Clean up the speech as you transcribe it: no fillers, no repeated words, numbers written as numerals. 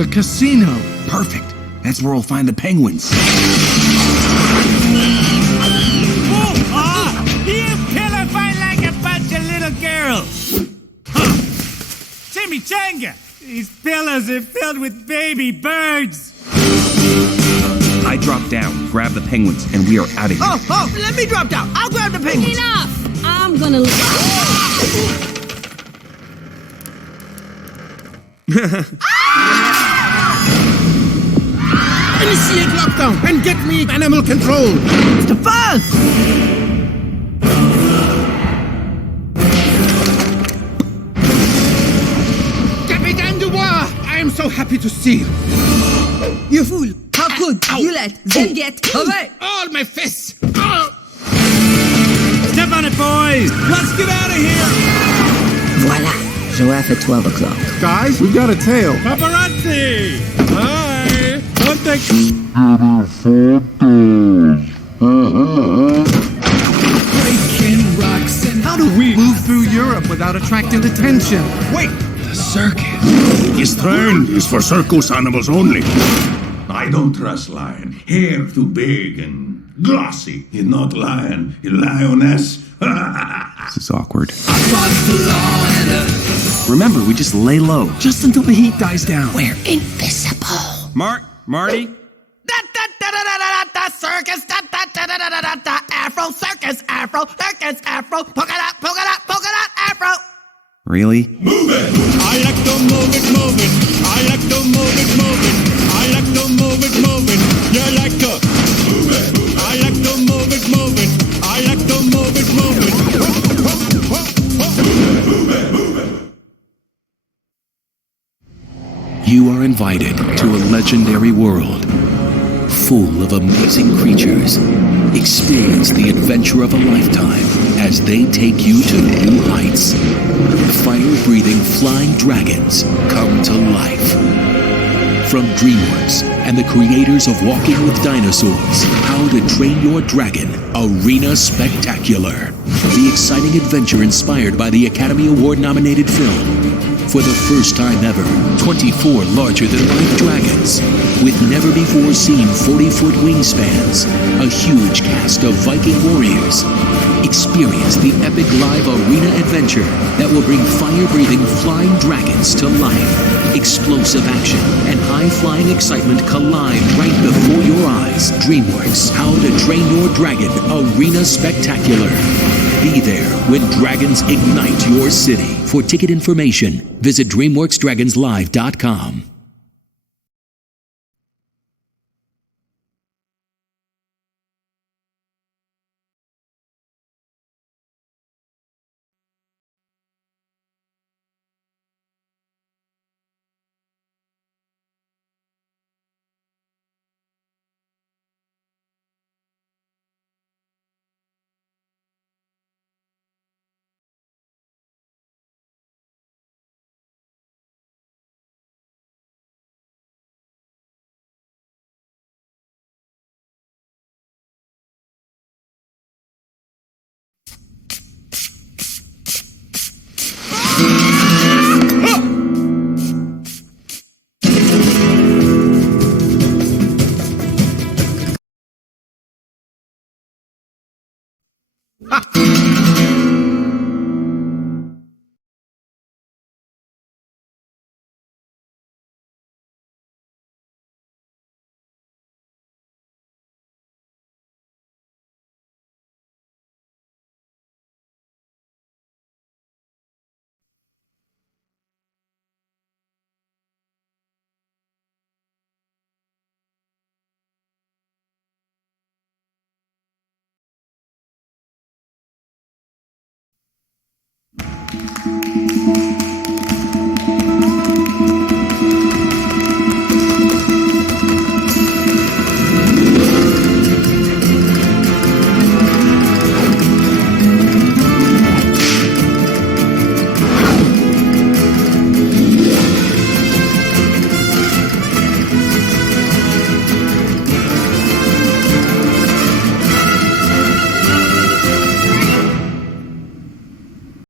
The casino. Perfect. That's where we'll find the penguins. You pillow fight like a bunch of little girls. Huh. Chimichanga! These pillows are filled with baby birds. I drop down, grab the penguins, and we are out of here. Oh, let me drop down. I'll grab the penguins. Enough! I'm gonna Initiate lockdown and get me animal control. It's the fuzz! Capitaine Dubois, I am so happy to see you. You fool! How could you let them get away? All my fists. Step on it, boys! Let's get out of here! Voila! Giraffe at 12 o'clock. Guys, we've got a tail. Paparazzi! Hi! Don't think... Breaking rocks and how do we move through Europe without attracting attention? Wait! The circus. This train is for circus animals only. I don't trust lion. Hair too big and glossy. You're not lion. You're lioness. This is awkward. Remember, we just lay low. Just until the heat dies down. We're invisible. Marty? Circus, Afro, circus, Afro, polka dot, Afro. Really? Move it! I like to move it. I like to move it. I like to move it. You like to Move it! I like to move it. I like to move it. Move it! You are invited to a legendary world, full of amazing creatures. Experience the adventure of a lifetime as they take you to new heights. Fire-breathing flying dragons come to life. From DreamWorks and the creators of Walking with Dinosaurs, How to Train Your Dragon Arena Spectacular. The exciting adventure inspired by the Academy Award-nominated film. For the first time ever, 24 larger-than-life dragons with never-before-seen 40-foot wingspans, a huge cast of Viking warriors. Experience the epic live arena adventure that will bring fire-breathing flying dragons to life. Explosive action and high-flying excitement collide right before your eyes. DreamWorks, How to Train Your Dragon Arena Spectacular. Be there when dragons ignite your city. For ticket information, visit DreamWorksDragonsLive.com.